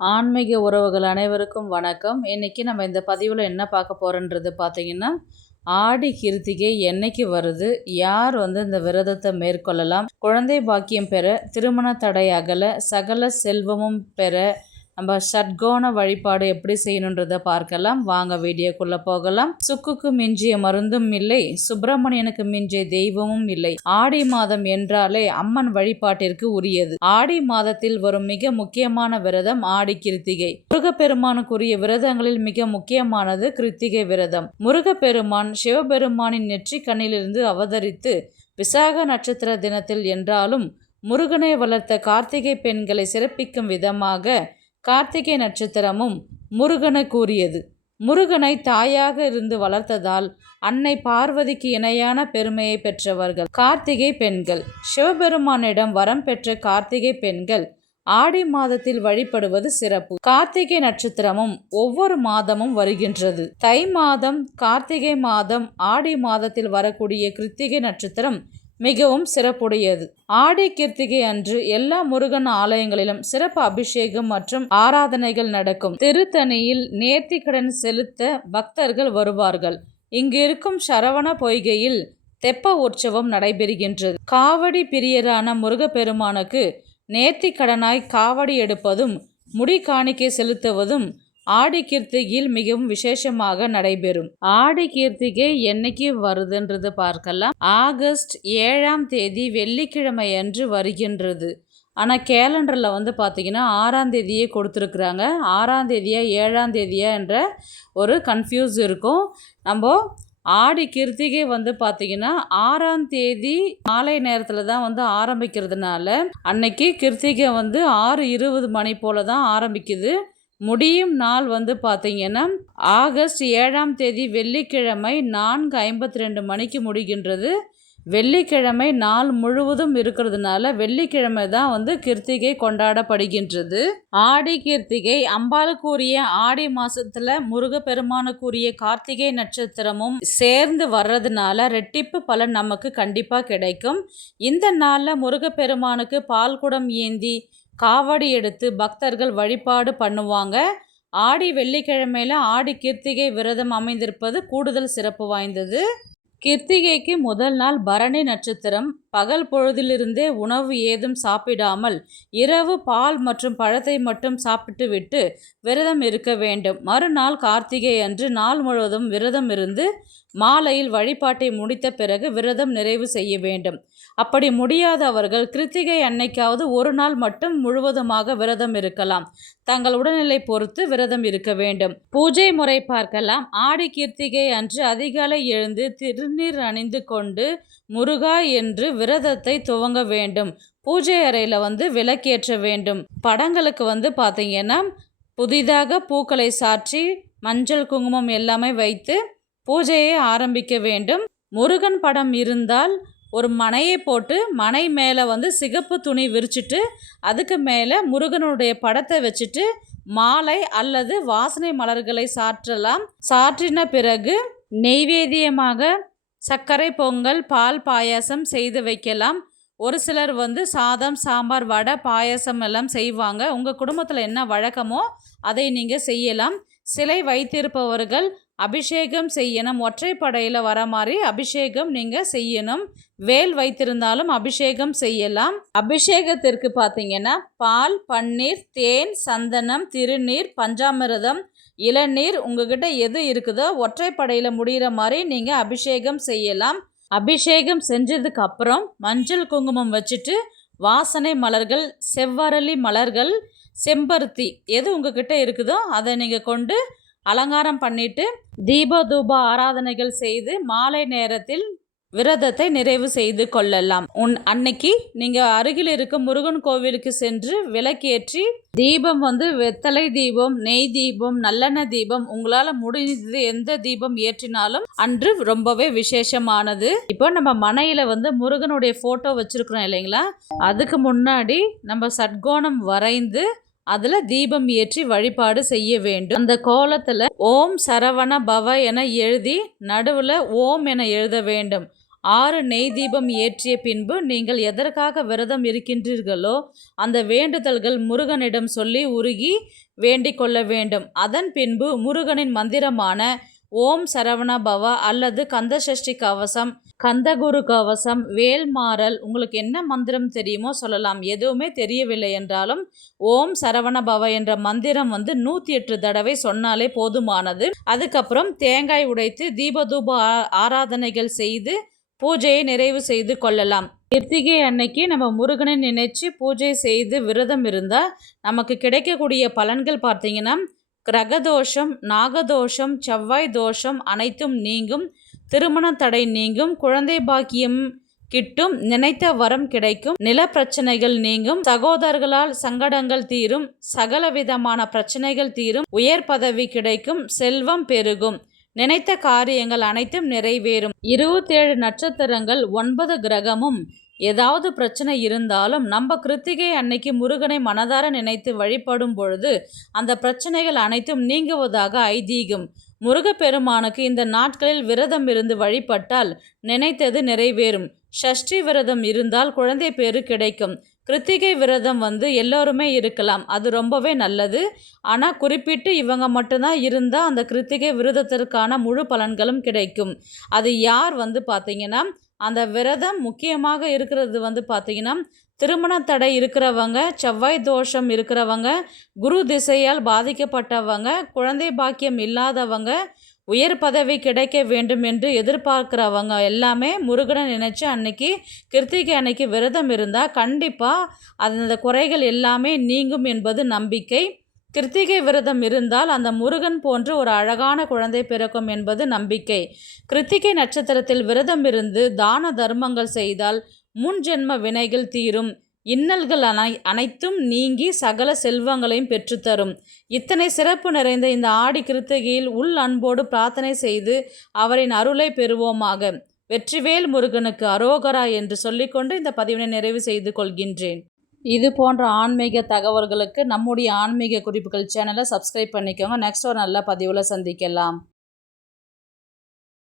ஆன்மீக உறவுகள் அனைவருக்கும் வணக்கம். இன்னைக்கு நம்ம இந்த பதிவில் என்ன பார்க்க போகிறோன்றது பார்த்தீங்கன்னா, ஆடி கிருத்திகை என்னைக்கு வருது, யார் இந்த விரதத்தை மேற்கொள்ளலாம், குழந்தை பாக்கியம் பெற, திருமண தடை அகல, சகல செல்வமும் பெற நம்ம ஷட்கோண வழிபாடு எப்படி செய்யணுன்றதை பார்க்கலாம். வாங்க வீடியோக்குள்ள போகலாம். சுக்குக்கு மிஞ்சிய மருந்தும் இல்லை, சுப்பிரமணியனுக்கு மிஞ்சிய தெய்வமும் இல்லை. ஆடி மாதம் என்றாலே அம்மன் வழிபாட்டிற்கு உரியது. ஆடி மாதத்தில் வரும் மிக முக்கியமான விரதம் ஆடி கிருத்திகை. முருகப்பெருமானுக்குரிய விரதங்களில் மிக முக்கியமானது கிருத்திகை விரதம். முருகப்பெருமான் சிவபெருமானின் நெற்றி கண்ணிலிருந்து அவதரித்து விசாக நட்சத்திர தினத்தில் என்றாலும் முருகனை வளர்த்த கார்த்திகை பெண்களை சிறப்பிக்கும் விதமாக கார்த்திகை நட்சத்திரமும் முருகனுக்குரியது. முருகனை தாயாக இருந்து வளர்த்ததால் அன்னை பார்வதிக்கு இணையான பெருமையை பெற்றவர்கள் கார்த்திகை பெண்கள். சிவபெருமானிடம் வரம் பெற்ற கார்த்திகை பெண்கள் ஆடி மாதத்தில் வழிபடுவது சிறப்பு. கார்த்திகை நட்சத்திரமும் ஒவ்வொரு மாதமும் வருகின்றது. தை மாதம், கார்த்திகை மாதம், ஆடி மாதத்தில் வரக்கூடிய கிருத்திகை நட்சத்திரம் மிகவும் சிறப்புடையது. ஆடி கிருத்திகை அன்று எல்லா முருகன் ஆலயங்களிலும் சிறப்பு அபிஷேகம் மற்றும் ஆராதனைகள் நடக்கும். திருத்தணியில் நேர்த்திக்கடன் செலுத்த பக்தர்கள் வருவார்கள். இங்கு இருக்கும் சரவண பொய்கையில் தெப்ப உற்சவம் நடைபெறுகின்றது. காவடி பிரியரான முருகப்பெருமானுக்கு நேர்த்திக்கடனாய் காவடி எடுப்பதும் முடி காணிக்கை செலுத்துவதும் ஆடி கிருத்திகையில் மிகவும் விசேஷமாக நடைபெறும். ஆடி கிருத்திகை என்னைக்கு வருதுன்றது பார்க்கலாம். ஆகஸ்ட் 7ஆம் தேதி வெள்ளிக்கிழமை அன்று வருகின்றது. ஆனால் கேலண்டரில் பார்த்தீங்கன்னா 6ஆம் தேதியே கொடுத்துருக்குறாங்க. 6ஆம் தேதியா 7ஆம் தேதியா என்ற ஒரு கன்ஃபியூஸ் இருக்கும். நம்ம ஆடி கிருத்திகை பார்த்தீங்கன்னா 6ஆம் தேதி மாலை நேரத்தில் தான் ஆரம்பிக்கிறதுனால அன்னைக்கு கிருத்திகை 6:20 மணி போல தான் ஆரம்பிக்குது. முடியும் நாள் பார்த்தீங்கன்னா ஆகஸ்ட் 7ஆம் தேதி வெள்ளிக்கிழமை 4:52 மணிக்கு முடிகின்றது. வெள்ளிக்கிழமை நாள் முழுவதும் இருக்கிறதுனால வெள்ளிக்கிழமை தான் கிருத்திகை கொண்டாடப்படுகின்றது. ஆடி கிருத்திகை அம்பாளுக்குரிய ஆடி மாசத்துல முருகப்பெருமானுக்குரிய கார்த்திகை நட்சத்திரமும் சேர்ந்து வர்றதுனால ரெட்டிப்பு பலன் நமக்கு கண்டிப்பா கிடைக்கும். இந்த நாள்ல முருகப்பெருமானுக்கு பால் குடம் ஏந்தி காவடி எடுத்து பக்தர்கள் வழிபாடு பண்ணுவாங்க. ஆடி வெள்ளிக்கிழமையில ஆடி கிருத்திகை விரதம் அமைந்திருப்பது கூடுதல் சிறப்பு வாய்ந்தது. கிருத்திகைக்கு முதல் நாள் பரணி நட்சத்திரம். பகல் பொழுதிலிருந்தே உணவு ஏதும் சாப்பிடாமல் இரவு பால் மற்றும் பழத்தை மட்டும் சாப்பிட்டு விட்டு விரதம் இருக்க வேண்டும். மறுநாள் கார்த்திகை அன்று நாள் முழுவதும் விரதம் இருந்து மாலையில் வழிபாட்டை முடித்த பிறகு விரதம் நிறைவு செய்ய வேண்டும். அப்படி முடியாதவர்கள் கிருத்திகை அன்னைக்காவது ஒரு நாள் மட்டும் முழுவதுமாக விரதம் இருக்கலாம். தங்கள் உடல்நிலை பொறுத்து விரதம் இருக்க வேண்டும். பூஜை முறை பார்க்கலாம். ஆடி கிருத்திகை அன்று அதிகாலை எழுந்து திருநீர் அணிந்து கொண்டு முருகா என்று விரதத்தை துவங்க வேண்டும். பூஜை அறையில் விளக்கேற்ற வேண்டும். படங்களுக்கு பார்த்தீங்கன்னா புதிதாக பூக்களை சாற்றி மஞ்சள் குங்குமம் எல்லாமே வைத்து பூஜையை ஆரம்பிக்க வேண்டும். முருகன் படம் இருந்தால் ஒரு மனையை போட்டு மனை மேலே சிகப்பு துணி விரிச்சிட்டு அதுக்கு மேலே முருகனுடைய படத்தை வச்சுட்டு மாலை அல்லது வாசனை மலர்களை சாற்றலாம். சாற்றின பிறகு நெய்வேத்தியமாக சர்க்கரை பொங்கல், பால் பாயாசம் செய்து வைக்கலாம். ஒரு சிலர் சாதம், சாம்பார், வடை, பாயாசம் எல்லாம் செய்வாங்க. உங்கள் குடும்பத்தில் என்ன வழக்கமோ அதை நீங்கள் செய்யலாம். சிலை வைத்திருப்பவர்கள் அபிஷேகம் செய்யணும். ஒற்றைப்படையில் வர மாதிரி அபிஷேகம் நீங்கள் செய்யணும். வேல் வைத்திருந்தாலும் அபிஷேகம் செய்யலாம். அபிஷேகத்திற்கு பார்த்தீங்கன்னா பால், பன்னீர், தேன், சந்தனம், திருநீர், பஞ்சாமிர்தம், இளநீர் உங்ககிட்ட எது இருக்குதோ ஒற்றைப்படையில் முடிகிற மாதிரி நீங்கள் அபிஷேகம் செய்யலாம். அபிஷேகம் செஞ்சதுக்கு அப்புறம் மஞ்சள் குங்குமம் வச்சுட்டு வாசனை மலர்கள், செவ்வரளி மலர்கள், செம்பருத்தி எது உங்ககிட்ட இருக்குதோ அதை நீங்கள் கொண்டு அலங்காரம் பண்ணிட்டு தீப தூப ஆராதனைகள் செய்து மாலை நேரத்தில் விரதத்தை நிறைவு செய்து கொள்ளலாம். அன்னைக்கு நீங்கள் அருகில் இருக்கும் முருகன் கோவிலுக்கு சென்று விளக்கேற்றி தீபம் வெத்தலை தீபம், நெய் தீபம், நல்லெண்ணெய் தீபம் உங்களால் முடிஞ்சது எந்த தீபம் ஏற்றினாலும் அன்று ரொம்பவே விசேஷமானது. இப்போ நம்ம மனையில் முருகனுடைய ஃபோட்டோ வச்சுருக்குறோம் இல்லைங்களா, அதுக்கு முன்னாடி நம்ம சட்கோணம் வரைந்து அதில் தீபம் ஏற்றி வழிபாடு செய்ய வேண்டும். அந்த கோலத்தில் ஓம் சரவண பவ என எழுதி நடுவில் ஓம் என எழுத வேண்டும். 6 நெய் தீபம் ஏற்றிய பின்பு நீங்கள் எதற்காக விரதம் இருக்கின்றீர்களோ அந்த வேண்டுதல்கள் முருகனிடம் சொல்லி உருகி வேண்டிக் கொள்ள வேண்டும். அதன் பின்பு முருகனின் மந்திரமான ஓம் சரவண பவ அல்லது கந்தசஷ்டி கவசம், கந்தகுரு கவசம், வேல்மாறல், உங்களுக்கு என்ன மந்திரம் தெரியுமோ சொல்லலாம். எதுவுமே தெரியவில்லை என்றாலும் ஓம் சரவண பவ என்ற மந்திரம் 108 தடவை சொன்னாலே போதுமானது. அதுக்கப்புறம் தேங்காய் உடைத்து தீபதூப ஆராதனைகள் செய்து பூஜையை நிறைவு செய்து கொள்ளலாம். கிருத்திகை அன்னைக்கு நம்ம முருகனை நினைச்சு பூஜை செய்து விரதம் இருந்தால் நமக்கு கிடைக்கக்கூடிய பலன்கள் பார்த்தீங்கன்னா, கிரகதோஷம், நாகதோஷம், செவ்வாய் தோஷம் அனைத்தும் நீங்கும், திருமண தடை நீங்கும், குழந்தை பாக்கியம் கிட்டும், நினைத்த வரம் கிடைக்கும், நில பிரச்சனைகள் நீங்கும், சகோதரர்களால் சங்கடங்கள் தீரும், சகல விதமான பிரச்சனைகள் தீரும், உயர் பதவி கிடைக்கும், செல்வம் பெருகும், நினைத்த காரியங்கள் அனைத்தும் நிறைவேறும். 27 நட்சத்திரங்கள் 9 கிரகமும் ஏதாவது பிரச்சனை இருந்தாலும் நம்ம கிருத்திகை அன்னைக்கு முருகனை மனதார நினைத்து வழிபடும் பொழுது அந்த பிரச்சனைகள் அனைத்தும் நீங்குவதாக ஐதீகம். முருகப்பெருமானுக்கு இந்த நாட்களில் விரதம் இருந்து வழிபட்டால் நினைத்தது நிறைவேறும். சஷ்டி விரதம் இருந்தால் குழந்தை பேரு கிடைக்கும். கிருத்திகை விரதம் எல்லோருமே இருக்கலாம், அது ரொம்பவே நல்லது. ஆனால் குறிப்பிட்டு இவங்க மட்டும்தான் இருந்தால் அந்த கிருத்திகை விரதத்திற்கான முழு பலன்களும் கிடைக்கும். அது யார் பார்த்தீங்கன்னா, அந்த விரதம் முக்கியமாக இருக்கிறது பார்த்தீங்கன்னா, திருமண தடை இருக்கிறவங்க, செவ்வாய் தோஷம் இருக்கிறவங்க, குரு திசையால் பாதிக்கப்பட்டவங்க, குழந்தை பாக்கியம் இல்லாதவங்க, உயர் பதவி கிடைக்க வேண்டும் என்று எதிர்பார்க்குறவங்க எல்லாமே முருகனை நினச்சி அன்னைக்கு கிருத்திகை அன்னைக்கு விரதம் இருந்தால் கண்டிப்பாக அந்த குறைகள் எல்லாமே நீங்கும் என்பது நம்பிக்கை. கிருத்திகை விரதம் இருந்தால் அந்த முருகன் போன்று ஒரு அழகான குழந்தை பிறக்கும் என்பது நம்பிக்கை. கிருத்திகை நட்சத்திரத்தில் விரதம் இருந்து தான தர்மங்கள் செய்தால் முன்ஜென்ம வினைகள் தீரும், இன்னல்கள் அனைத்தும் நீங்கி சகல செல்வங்களையும் பெற்றுத்தரும். இத்தனை சிறப்பு நிறைந்த இந்த ஆடி கிருத்திகையில் உள் அன்போடு பிரார்த்தனை செய்து அவரின் அருளை பெறுவோமாக. வெற்றிவேல் முருகனுக்கு அரோகரா என்று சொல்லிக்கொண்டு இந்த பதிவினை நிறைவு செய்து கொள்கின்றேன். இது போன்ற ஆன்மீக தகவல்களுக்கு நம்முடைய ஆன்மீக குறிப்புகள் சேனலை சப்ஸ்கிரைப் பண்ணிக்கோங்க. நெக்ஸ்ட் ஒரு நல்ல பதிவில் சந்திக்கலாம்.